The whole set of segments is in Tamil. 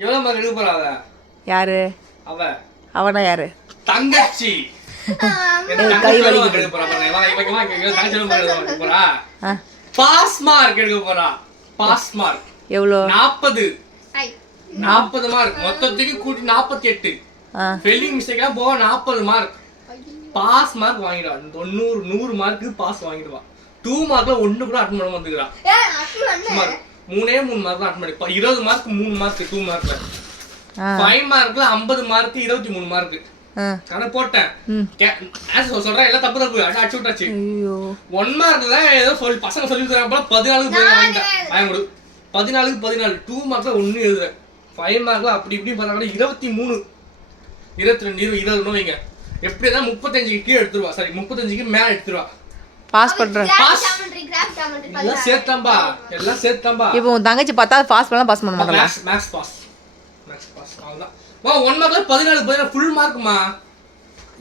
எவ்வளவு மார்க் எடுக்க போறா அவ? யாரு அவ அவனா யாரு? தங்கச்சி. கை வலிக்குது. எடுக்க போறா பாருங்க. தங்கச்சி எவ்வளவு மார்க் எடுக்க போறா? பாஸ் மார்க் எடுக்க போறா. பாஸ் மார்க் எவ்வளோ? 40 மார்க். மொத்தத்துக்கு கூட்டி 48. ஸ்பெல்லிங் மிஸ்டேக்கா போக 40 மார்க். பாஸ் மார்க் வாங்கிடுவா. 100 மார்க்கு பாஸ் வாங்கிடுவா. 2 மார்க்ல ஒண்ணு கூட அட்டெண்ட் பண்ண வந்துக்கிறா. 3 மார்க் தான் அட்டெண்ட் பண்ணி 20 மார்க் 3 மார்க் 2 மார்க்ல 5 மார்க்ல 50 மார்க் 23 மார்க் கணக்கு போட்டேன். சொல்றேன் எல்லாம் தப்பு அடிச்சு விட்டாச்சு. 1 மார்க்ல ஏதோ சொல்லி பசங்க சொல்லி தராங்க போல 14க்கு 14 14க்கு 14 2 மார்க்ல ஒண்ணு எழுதுறேன். 5 மார்க்ல அப்படி இப்படி பார்த்தா 23 22 20 வைங்க. எப்படி இருந்தாலும் 35க்கு கீழே எடுத்துருவா. சரி 35க்கு மேல எடுத்துருவா. பாஸ் பண்றேன். எல்லாம் சேர்த்தாம்பா. எல்லாம் சேர்த்தாம்பா. இப்போ உன் தங்கச்சி பார்த்தா பாஸ் பண்ணலாம் பாஸ் பண்ண மாட்டாளா? Maths pass. மேக்ஸ் பாஸ் அவ்வளவுதான். 1 மார்க்ல 14 ஃபுல் மார்க்மா.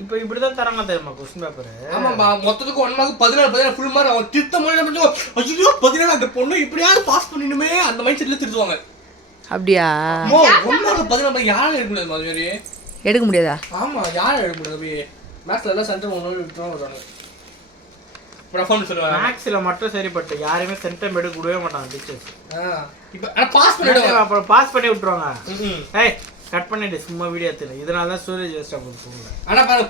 இப்போ இப்படி தான் தராங்க தெரியுமா क्वेश्चन பேப்பர்? ஆமாம்பா மொத்தத்துக்கு 1 மார்க் 14 ஃபுல் மார்க். அவன் திருத்த மொழியில கொஞ்சம் ஐயோ 14 அந்த பொண்ணு இப்படியாவது பாஸ் பண்ணிடுமே அந்த மைண்ட் செட்ல திருத்துவாங்க. அப்படியா? 1 மார்க் 14 யாரால எடுக்க முடியாது மாதிரி? எடுக்க முடியாதா? ஆமா யாரால எடுக்க முடியாது? மேக்ஸ்ல எல்லாம் சென்டர் ஒண்ணு விட்டுறாங்க வராங்க. ப்ரொஃபோன் சொல்லுவாங்க. மேக்ஸ்ல மட்டும் சரிப்பட்டு யாரையுமே சென்டம் எடுக்க கூடவே மாட்டாங்க டீச்சர்ஸ். இப்போ பாஸ் பண்ணிடுவாங்க. அப்புறம் பாஸ் பண்ணி விட்டுருவாங்க. ஏய் கட் பண்ணிட்டு சும்மா வீடியோ எடுத்து. இதனால தான் ஸ்டோரேஜ் வேஸ்ட் ஆகுது. ஆனா பாருங்க